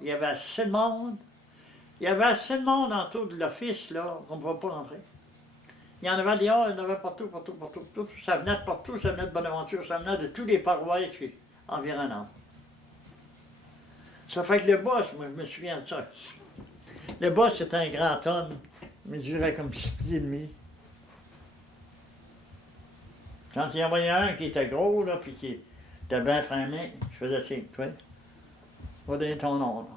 Il y avait assez de monde. Il y avait assez de monde autour de l'office, là, qu'on ne pouvait pas rentrer. Il y en avait dehors, il y en avait partout, partout, partout, partout. Ça venait de partout, ça venait de Bonaventure, ça venait de tous les paroisses environnantes. Ça fait que le boss, moi, je me souviens de ça. Le boss, c'était un grand homme. Il mesurait comme 6 pieds et demi. Quand il y en avait un qui était gros, là, puis qui était bien freiné, je faisais signe, tu vois. Va donner ton nom, là.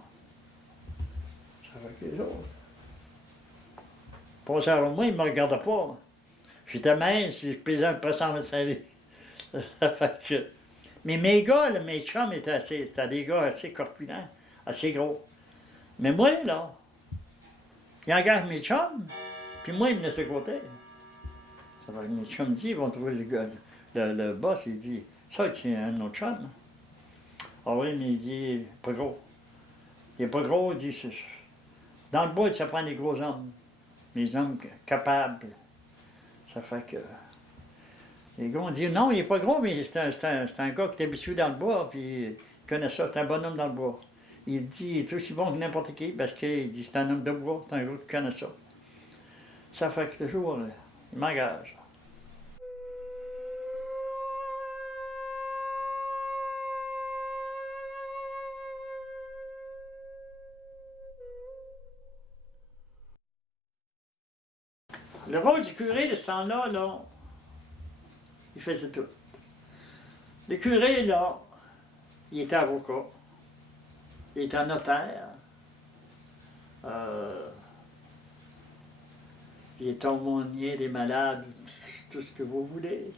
Ça fait que les autres. Passaient avant moi, ils ne me regardaient pas. J'étais mince, je pesais à peu près 125 livres. Ça fait que... Mais mes gars, là, mes chums c'était des gars assez corpulents, assez gros. Mais moi, là, ils engagent mes chums, puis moi, ils me laissent de côté. Ça fait que mes chums disent, ils vont trouver le gars. Le boss, il dit, ça, c'est un autre chum. Ah oui, mais il dit, pas gros. Il est pas gros, il dit, dans le bois, ça prend des gros hommes. Des hommes capables. Ça fait que... Les gars ont dit, non, il n'est pas gros, mais c'est un gars qui est habitué dans le bois, puis il connaît ça, c'est un bonhomme dans le bois. Il dit, il est aussi bon que n'importe qui, parce qu'il dit, c'est un homme de bois, c'est un gars qui connaît ça. Ça fait que toujours, là, il m'engage. Le rôle du curé de ce temps-là, là, il faisait tout. Le curé, là, il était avocat, il était notaire, il était aumônier des malades, tout ce que vous voulez.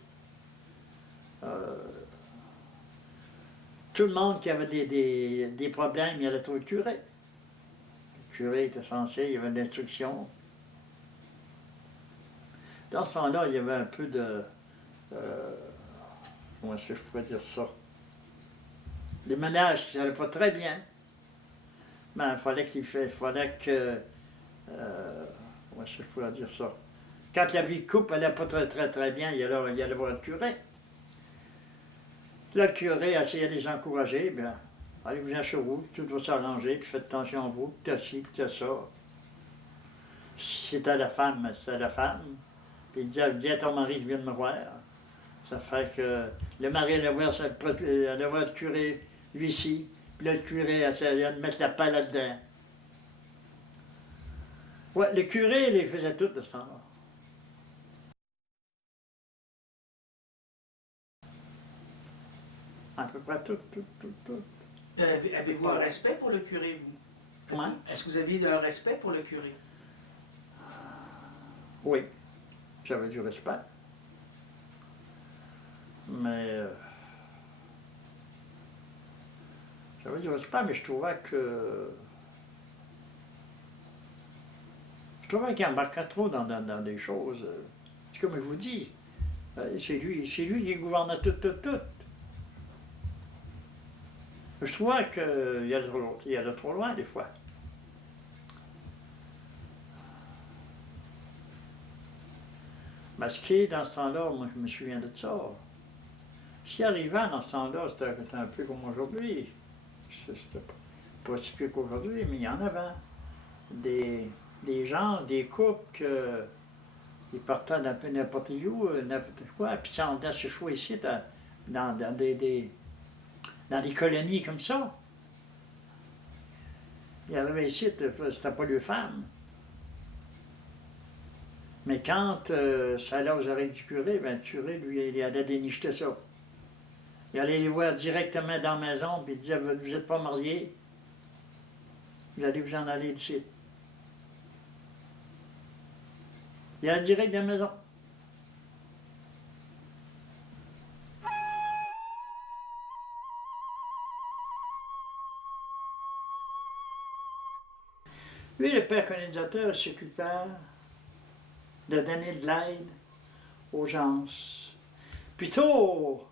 Tout le monde qui avait des problèmes, il allait trouver le curé. Le curé était censé, il y avait de l'instruction. Dans ce temps-là, il y avait un peu de... comment est-ce que je pourrais dire ça? Des ménages qui n'allaient pas très bien. Mais il fallait comment est-ce que je pourrais dire ça? Quand la vie de couple n'allait pas très, très, très bien, il allait voir le curé. Là, le curé essayait de les encourager, bien, allez-vous-en chez vous, tout va s'arranger, puis faites attention à vous, puis t'as ci, puis t'as ça. Si c'était la femme, c'était la femme. Puis il disait, dis à ton mari, je viens de me voir. Ça fait que le mari allait voir le curé, lui ici, puis là, le curé essayait de mettre la paille là-dedans. Ouais, le curé, il les faisait tout de ce temps-là. À peu près tout, tout, tout, tout. Avez-vous un respect pour le curé, vous? Comment? Est-ce que vous aviez un respect pour le curé? Oui, j'avais du respect. Mais j'avais du respect, mais je trouvais qu'il embarquait trop dans des choses. C'est comme je vous dis, c'est lui qui gouvernait tout, tout, tout. Je trouvais qu'il allait trop loin des fois. Masqué, dans ce temps-là, moi je me souviens de ça. Ce qui arrivait dans ce temps-là, c'était un peu comme aujourd'hui. C'était pas si pire qu'aujourd'hui, mais il y en avait. Des gens, des couples qui partaient d'un peu n'importe où, n'importe quoi, puis ça en venait se choisir ici, dans des colonies comme ça. Il y avait ici, c'était pas les femmes. Mais quand ça allait aux oreilles du curé, ben, le curé, lui, il allait dénicher ça. Il allait les voir directement dans la maison, puis il disait, vous n'êtes pas mariés, vous allez vous en aller d'ici. Il allait direct dans la maison. Lui, le père colonisateur, s'occupait de donner de l'aide aux gens. Plutôt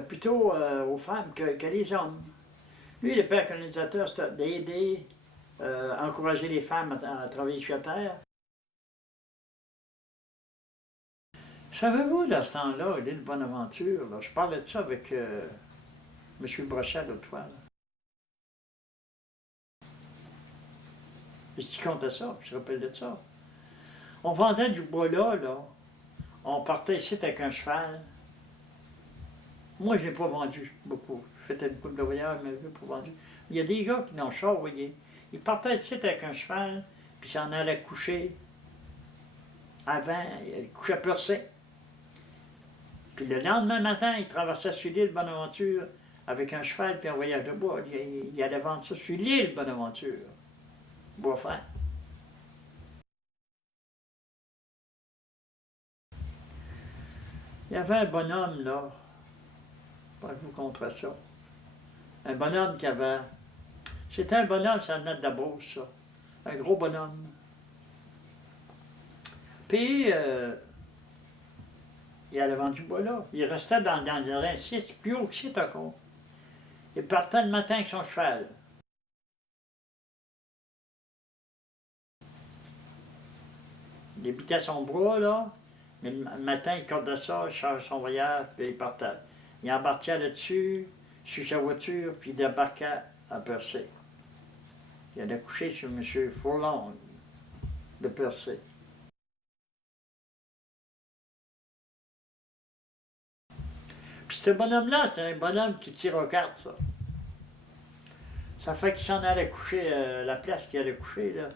aux femmes que les hommes. Lui, le père colonisateur, c'était d'aider, encourager les femmes à travailler sur la terre. Savez-vous, dans ce temps-là, l'île Bonaventure, là, je parlais de ça avec M. Brochet l'autre fois. Là. Je dis compte à ça, je me rappelle de ça. On vendait du bois là. On partait ici avec un cheval. Moi, je n'ai pas vendu beaucoup. Je faisais une couple de voyages, mais je n'ai pas vendu. Il y a des gars qui n'ont char, vous voyez. Ils partaient ici avec un cheval, puis ils s'en allaient coucher. Avant, ils couchaient Percé. Puis le lendemain matin, ils traversaient sur l'île Bonaventure avec un cheval puis un voyage de bois. Ils allaient vendre ça sur l'île Bonaventure. Bois fin. Il y avait un bonhomme, là, je vais vous montrer ça. Un bonhomme qui avait... C'était un bonhomme, ça venait de la Beauce, ça. Un gros bonhomme. Puis, il allait vendre du bois là. Il restait dans le Rincis, plus haut que c'est encore. Il partait le matin avec son cheval. Il habitait son bras, là. Mais le matin, il cordait ça, il changeait son voyage, puis il partait. Il embarquait là-dessus, sur sa voiture, puis il débarquait à Percé. Il allait coucher sur M. Fourlong de Percé. Puis ce bonhomme-là, c'était un bonhomme qui tire aux cartes, ça. Ça fait qu'il s'en allait coucher, la place qu'il allait coucher, là.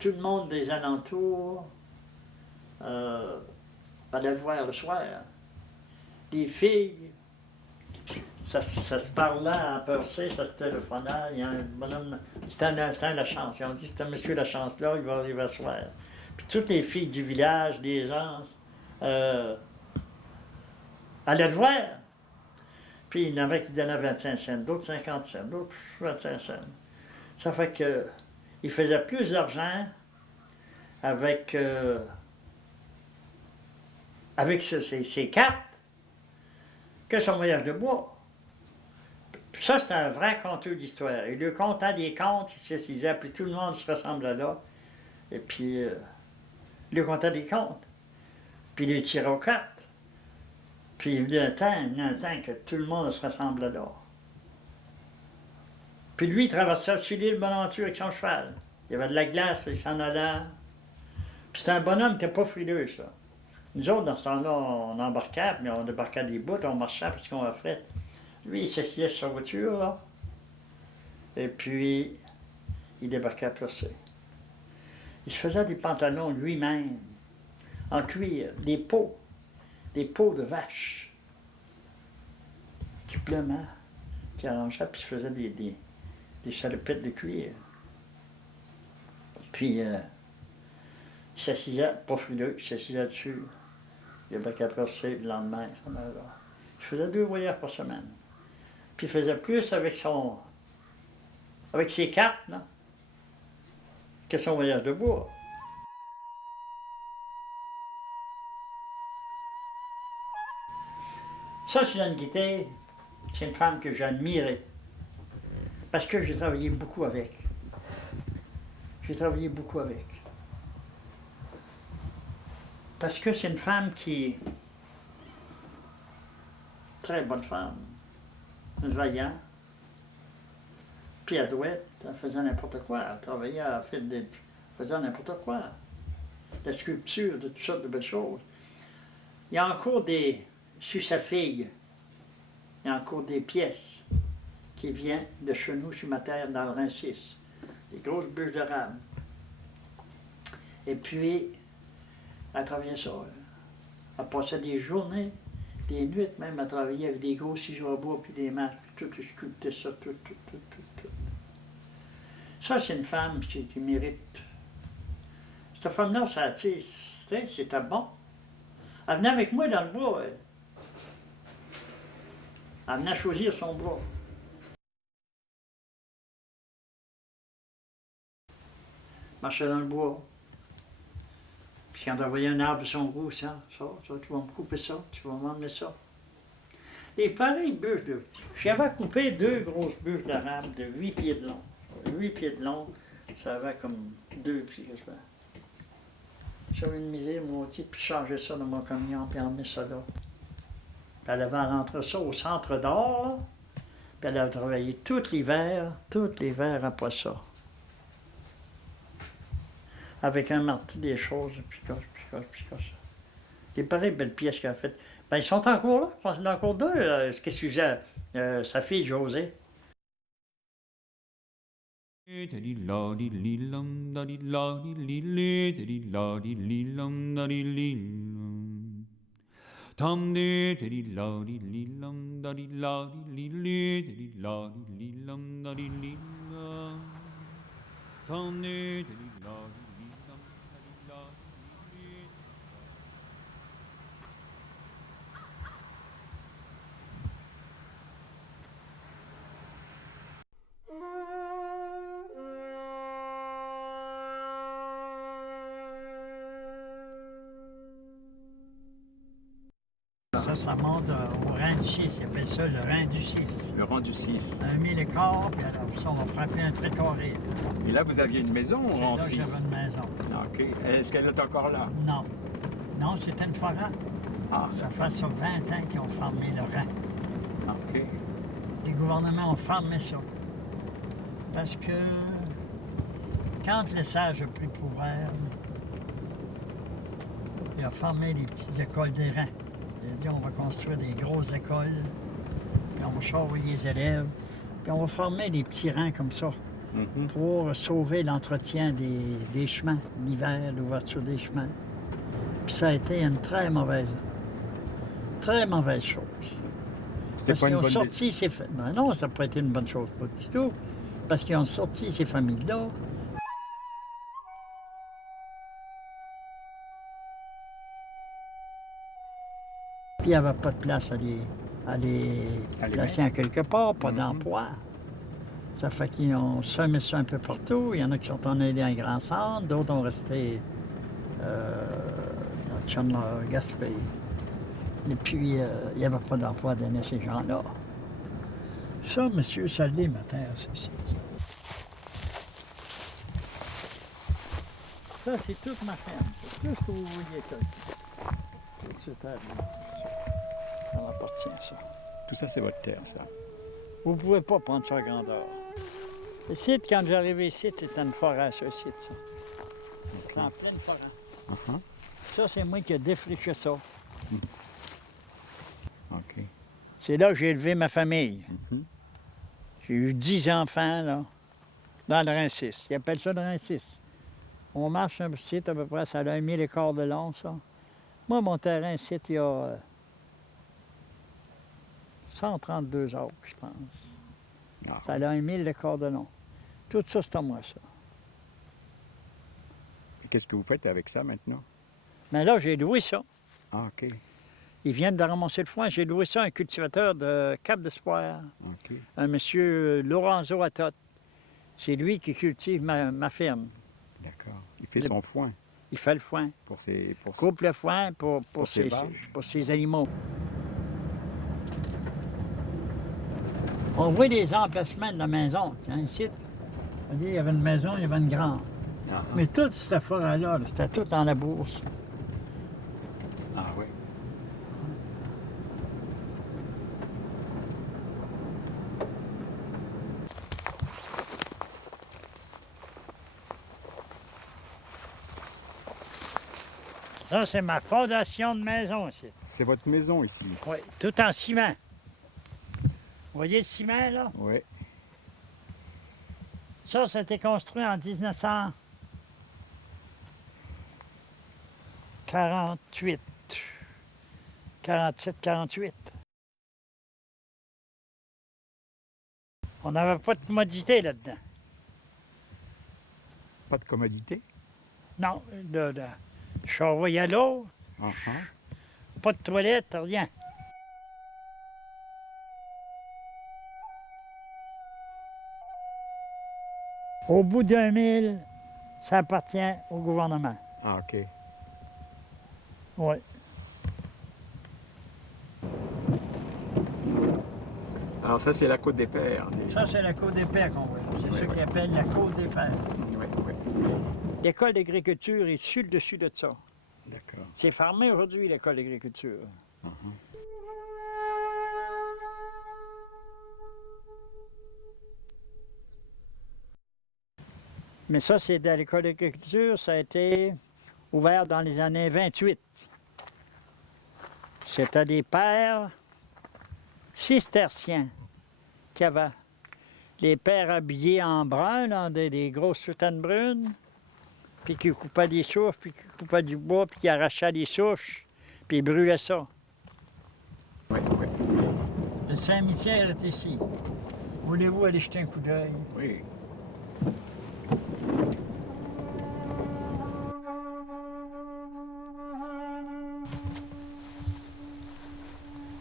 Tout le monde des alentours allait le voir le soir. Les filles, ça se parlait à Percé, ça se téléphonait. Il y a un bonhomme, c'était la chance. Ils ont dit, c'était monsieur la chance là, il va se voir. Puis toutes les filles du village, des gens, allaient le voir. Puis il y en avait qui donnaient 25 cents, d'autres 50 cents, d'autres 25 cents. Ça fait que il faisait plus d'argent avec ses cartes que son voyage de bois. Puis ça, c'est un vrai conteur d'histoire. Il lui contait des contes, il se disait, puis tout le monde se ressemblait là. Et puis, il lui contait des contes. Puis il lui tirait aux cartes. Puis il y a un temps que tout le monde se ressemblait là. Puis lui, il traversait sur l'île Bonaventure avec son cheval. Il y avait de la glace, il s'en allait. Puis c'était un bonhomme qui n'était pas frileux, ça. Nous autres, dans ce temps-là, on embarquait, mais on débarquait des bouts, on marchait parce qu'on a fait. Lui, il s'asseyait sur sa voiture, là. Et puis, il débarquait à Percé. Il se faisait des pantalons lui-même, en cuir, des peaux de vache, triplement, qui arrangeait, puis il se faisait des salopettes de cuir. Puis, il s'assisait, pas frileux, il s'assisait dessus. Il débarquait à Percé le lendemain, ça m'allait là. Je faisais 2 voyages par semaine. Puis il faisait plus avec ses cartes, là, que son voyage de bois. Ça, Suzanne Guittet, c'est une femme que j'ai admirée. Parce que j'ai travaillé beaucoup avec. Parce que c'est une femme qui... Très bonne femme. Une vaillante. Puis elle douette, elle faisait n'importe quoi. Elle travaillait, elle faisait n'importe quoi. De la sculpture, de toutes sortes de belles choses. Il y a encore sur sa fille, il y a encore des pièces qui viennent de chez nous, sur ma terre, dans le Rincis. Des grosses bûches d'érable. Et puis, elle travaillait ça. Elle passait des journées, des nuits même, à travailler avec des gros ciseaux à bois, puis des masques, puis tout, sculptait ça, tout. Ça, c'est une femme qui mérite. Cette femme-là, ça, c'était bon. Elle venait avec moi dans le bois, elle. Elle venait choisir son bois. Marchait dans le bois. Puis quand on voyait un arbre de son goût, ça, tu vas me couper ça, tu vas m'emmener ça. Des pareilles bûches de... J'avais coupé 2 grosses bûches d'érable de 8 pieds de long. 8 pieds de long, ça avait comme 2 pieds, je sais pas. J'avais une misère, maudite, puis changer ça dans mon camion, puis emmener ça là. Puis elle avait rentré ça au centre d'or, là. Puis elle avait travaillé tout l'hiver après ça. avec un marteau des choses, puis comme ça. Des pareilles belles pièces qu'elle a faites. Ben, ils sont encore là, je pense qu'il y en a encore deux. Qu'est-ce que j'ai? Sa fille, Josée. Tam de di la di li lam da di la di li di la di lam da di li la. Tam de di la di lam da di la di. Ça monte au rang du 6. Ils appellent ça le rang du 6. Le rang du 6. 1 000 écarts, puis alors ça, on va frapper un trait carré. Et là, vous aviez une maison au rang Là, 6? j'avais une maison. Ah, OK. Est-ce qu'elle est encore là? Non. Non, c'était une forêt. Ah, Ça fait ça 20 ans qu'ils ont fermé le rang. OK. Les gouvernements ont fermé ça. Parce que quand le sage a pris le pouvoir, il a fermé les petites écoles des rangs. Il a dit on va construire des grosses écoles, puis on va charger les élèves, puis on va former des petits rangs comme ça pour sauver l'entretien des chemins, l'hiver, l'ouverture des chemins. Puis ça a été une très mauvaise chose. C'est pas une bonne sorti ces... Ben non, ça n'a pas été une bonne chose, pas du tout. Parce qu'ils ont sorti ces familles-là. Puis il n'y avait pas de place à les placer en quelque part, pas d'emploi. Ça fait qu'ils ont semé ça un peu partout. Il y en a qui sont en allés dans les grands centres, d'autres ont resté dans Chandler, Gaspé. Et puis, il n'y avait pas d'emploi à donner à ces gens-là. Ça, monsieur, ça l'est, ma terre, ceci. Ça, c'est toute ma ferme. C'est tout ce que vous voyez là. Tout ça, ça m'appartient, ça. Tout ça, c'est votre terre, ça. Vous ne pouvez pas prendre ça à grandeur. Le site, quand j'arrivais ici, c'était une forêt, ce site, ça. C'est en pleine forêt. Ça, c'est moi qui ai défriché ça. OK. C'est là que j'ai élevé ma famille. J'ai eu 10 enfants, là, dans le Rhin 6. Ils appellent ça le Rhin 6. On marche un site à peu près, ça a 1 000 écarts de long, ça. Moi, mon terrain site, il y a 132 acres, je pense. Ah. Ça a 1 000 écarts de long. Tout ça, c'est à moi, ça. Et qu'est-ce que vous faites avec ça maintenant? Mais là, j'ai loué ça. Ah, OK. Ils viennent de ramasser le foin. J'ai loué ça à un cultivateur de Cap-d'Espoir, OK. un monsieur Lorenzo Atot. C'est lui qui cultive ma ferme. D'accord. Il fait son foin Il fait le foin. pour ses... Coupe le foin pour ses ses, vaches. pour ses animaux. On voit les emplacements de la maison. Hein, ici, il y avait une maison, il y avait une grande. Mais toute cette forêt-là, c'était tout dans la bourse. Ah oui. Ça, c'est ma fondation de maison ici. C'est votre maison ici? Oui, tout en ciment. Vous voyez le ciment, là? Oui. Ça, c'était construit en 1948. 47-48. On n'avait pas de commodité là-dedans. Pas de commodité? Non, de charroi à l'eau, pas de toilette, rien. Au bout d'1 000, ça appartient au gouvernement. Ah, OK. Oui. Alors ça, c'est la Côte des Pères. Ça, c'est la Côte des Pères qu'on voit. C'est ce qu'ils appellent la Côte des Pères. Oui, oui. L'école d'agriculture est sur le dessus de ça. D'accord. C'est fermé aujourd'hui, l'école d'agriculture. Mais ça, c'est de l'école d'agriculture, ça a été ouvert dans les années 28. C'était des pères cisterciens qui avaient les pères habillés en brun, dans des grosses soutanes brunes, puis qui coupaient des souches, puis qui coupaient du bois, puis qui arrachaient les souches, puis ils brûlaient ça. Oui, oui. Le cimetière est ici. Voulez-vous aller jeter un coup d'œil? Oui.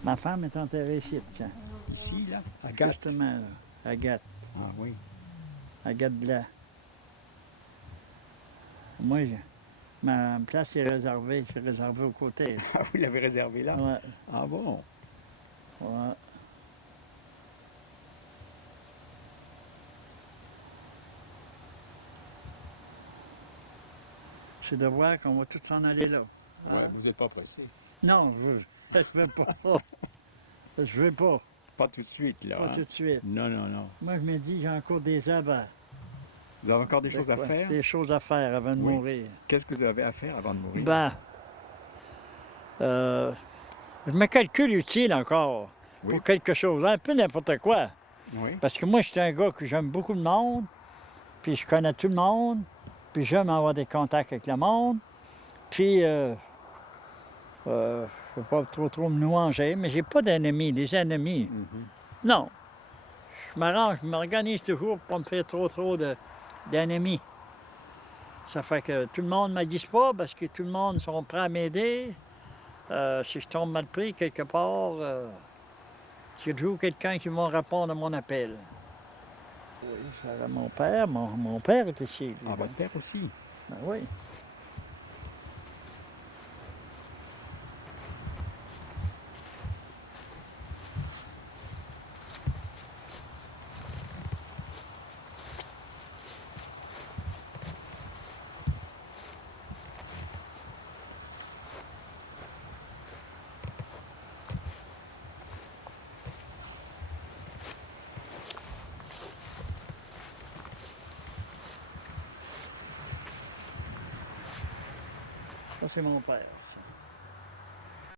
Ma femme est enterrée ici, tiens. Ici, là, à Gast. Justement, là. Agathe. Ah oui. Agathe Blanc. Moi, ma place est réservée. Je suis réservé aux côtés. Ah, vous l'avez réservé là? Ouais, Ah bon? ouais. C'est de voir qu'on va tous s'en aller là. Ouais, Hein? vous n'êtes pas pressé. Non, je veux pas. Je veux pas. Pas tout de suite, là. Pas hein? tout de suite. Non, non, non. Moi, je me dis, j'ai encore des avant. Vous avez encore des choses à faire? Des choses à faire avant de Oui. mourir. Qu'est-ce que vous avez à faire avant de mourir? Ben, je me calcule utile encore Oui. pour quelque chose, un peu n'importe quoi. Oui. Parce que moi, je suis un gars que j'aime beaucoup le monde, puis je connais tout le monde, puis j'aime avoir des contacts avec le monde, puis je ne veux pas trop me louanger, mais j'ai pas d'ennemis, des ennemis. Mhm. Non. Je m'organise toujours pour pas me faire trop d'ennemis. Ça fait que tout le monde ne me dise pas parce que tout le monde sont prêts à m'aider. Si je tombe mal pris quelque part, j'ai toujours quelqu'un qui va répondre à mon appel. Oui, j'avais mon père. Mon père est ici. lui. Ah, votre père aussi. Ben oui. Ça, c'est mon père.